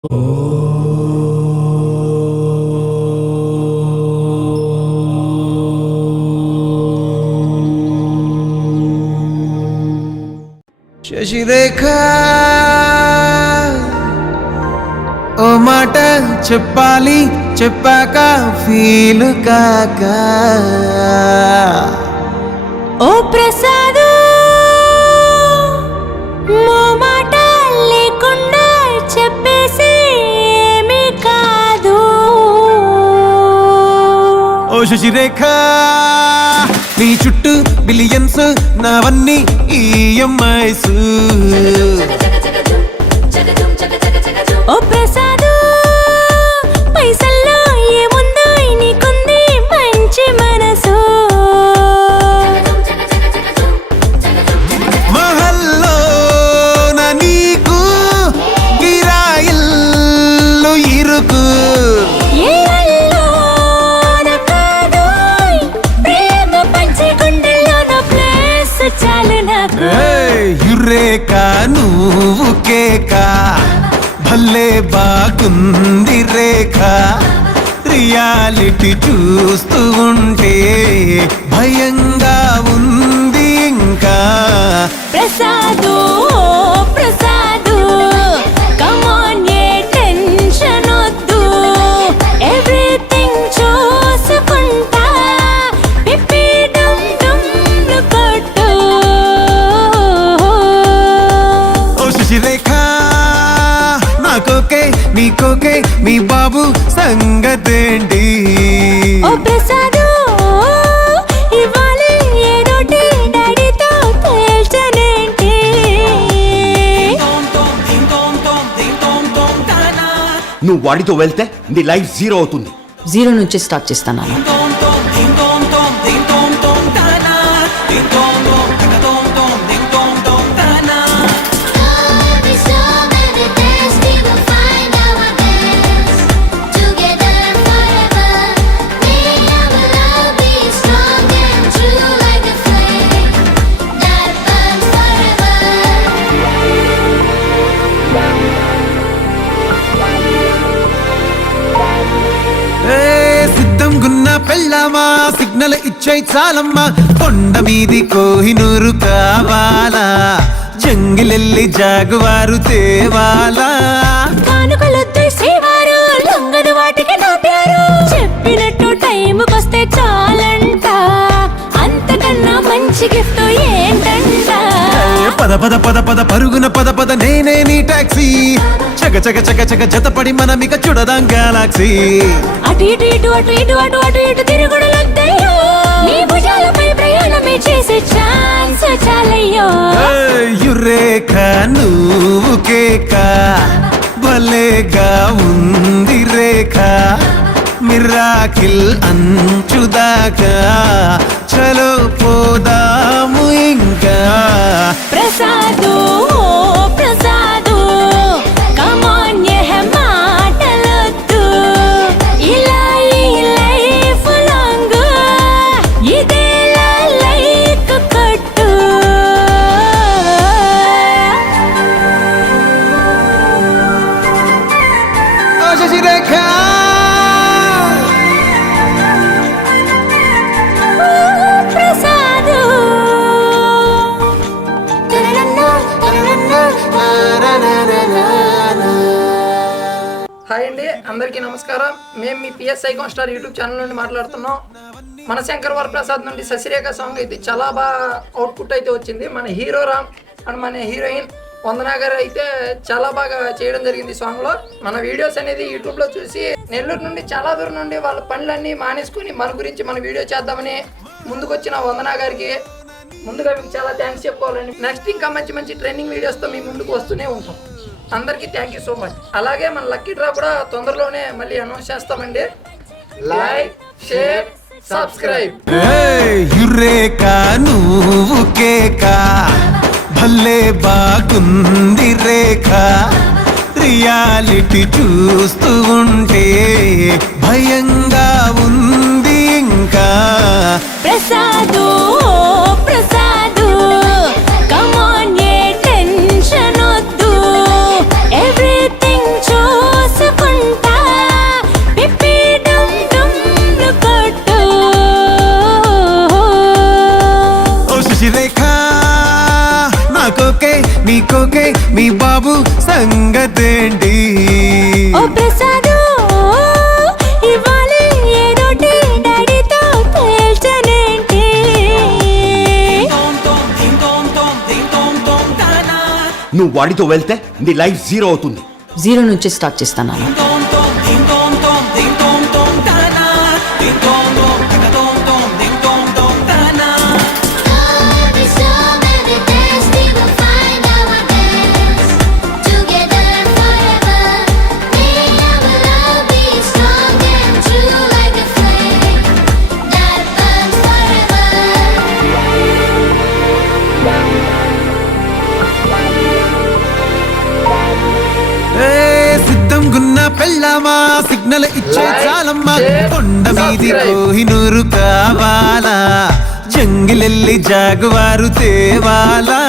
శశిరేఖ ఓ మాట చెప్పాలి, చెప్పాక ఫీల్ కాక. ఓ ప్రసాద్ మో మాట లేకుండా చెప్పేసి ఏమీ కాదు. ఓ శశిరేఖ నీ చుట్టూ బిలియన్స్, నావన్నీ ఈఎంఐస్. ఓ ప్రసాద్ పైసల్లో ఏముందో నీకుంది మంచి మనసు. మహల్లో నా నీకు గిరాయిల్లు ఇరుకు. ఏళ్ళల్లో నా కాదు ప్రేమ పంచి గుండెల్లో నా ప్లేస్ చాలు నాకు. యురేక నువ్వు కేక భలే బాగుంది రేఖ. రియాలిటీ చూస్తూ ఉంటే భయంగా ఉంది ఇంకా. Prasad Prasad come on A tension వద్దు, ఎవ్రీథింగ్ చూసుకుంటా పిప్పి డమ్ డమ్ కొట్టు. ఓ శశిరేఖ నాకోకే నీకోకే మీ బాబు సంగతేంటి? ఓ ప్రసాదు ఇవ్వాలి ఏదోటి డాడీతో తేల్చనేంటి? నువ్వు వాడితో వెళ్తే నీ లైఫ్ జీరో అవుతుంది. జీరో నుంచి స్టార్ట్ చేస్తాను. సిద్ధం గున్న పెళ్ళామా సిగ్నల్ ఇచ్చాయి చాలమ్మా. కొండ మీది కోహినూరు కావాలా, జంగిలెల్లి జాగువారు తేవాలా. కానుకలొద్దు సేవారు లొంగదు వాటికి నా ప్యారు, చెప్పినట్టు టైంకొస్తే చాలంట, అంతకన్నా మంచి గిఫ్ట్ ఏంటంట? పద పద పద పద పరుగున పద పద నేనే నీ టాక్సీ. చక చక చక చక జతపడి మనమిక చూడదాం గెలాక్సీ. అటు ఇటు ఇటు అటు ఇటు అటు అటు ఇటు తిరుగుడులొద్దయ్యో, నీ భుజాలపై ప్రయాణమే చేసే ఛాన్స్ చాలయ్యో. యురేఖ నువ్వు కేక భలేగా ఉంది రేఖ. మిరాకిల్ అంచుదాకా చలో పోదాము ఇంకా. ప్రసాదు ప్రసాదు కమ్ ఆన్ ఏ మాటలొద్దు, ఇలా ఈ లైఫ్ లాంగ్ ఇదేలా లైక్ కొట్టు. ఓ శశిరేఖ ప్రసాదు హాయ్ అండి, అందరికీ నమస్కారం. మేము మీ PS icon star YouTube channel నుండి మాట్లాడుతున్నాం. మన శంకర్ వరప్రసాద్ నుండి శశిరేఖ సాంగ్ అయితే చాలా బాగా అవుట్పుట్ అయితే వచ్చింది. మన హీరో రామ్ అండ్ మన హీరోయిన్ వందనా గారు అయితే చాలా బాగా చేయడం జరిగింది సాంగ్లో. మన వీడియోస్ అనేది యూట్యూబ్లో చూసి నెల్లూరు నుండి చాలా దూరం నుండి వాళ్ళ పనులన్నీ మానేసుకుని మన గురించి మన వీడియో చేద్దామని ముందుకొచ్చిన వందనా గారికి ముందుగా మీకు చాలా థ్యాంక్స్ చెప్పుకోవాలండి. నెక్స్ట్ ఇంకా మంచి మంచి ట్రెండింగ్ వీడియోస్తో మీ ముందుకు వస్తూనే ఉంటాం. అందరికీ థ్యాంక్ యూ సో మచ్. అలాగే మన లక్కీ డ్రా కూడా తొందరలోనే మళ్ళీ అనౌన్స్ చేస్తామండి. Like, share, subscribe. యురేక నువ్వు కేక భలే బాగుంది రేఖ. రియాలిటీ చూస్తూ ఉంటే భయంగా ఉంది ఇంకా. Prasad Prasad come on A tension వద్దు, ఎవ్రీథింగ్ ఓకే మీ బాబు సంగతేంటి ఓ ప్రసాదు ఇవ్వాలి ఏదోటి డాడీతో తేల్చనేంటి నువ్వు వాడితో వెళ్తే నీ లైఫ్ జీరో అవుతుంది. జీరో నుంచి స్టార్ట్ చేస్తాను నాన్న. సిద్ధం గున్న పెళ్ళామా సిగ్నల్ ఇచ్చే చాలమ్మా కొండ మీది కోహినూరు కావాలా జంగిలెల్లి జాగువారు తేవాలా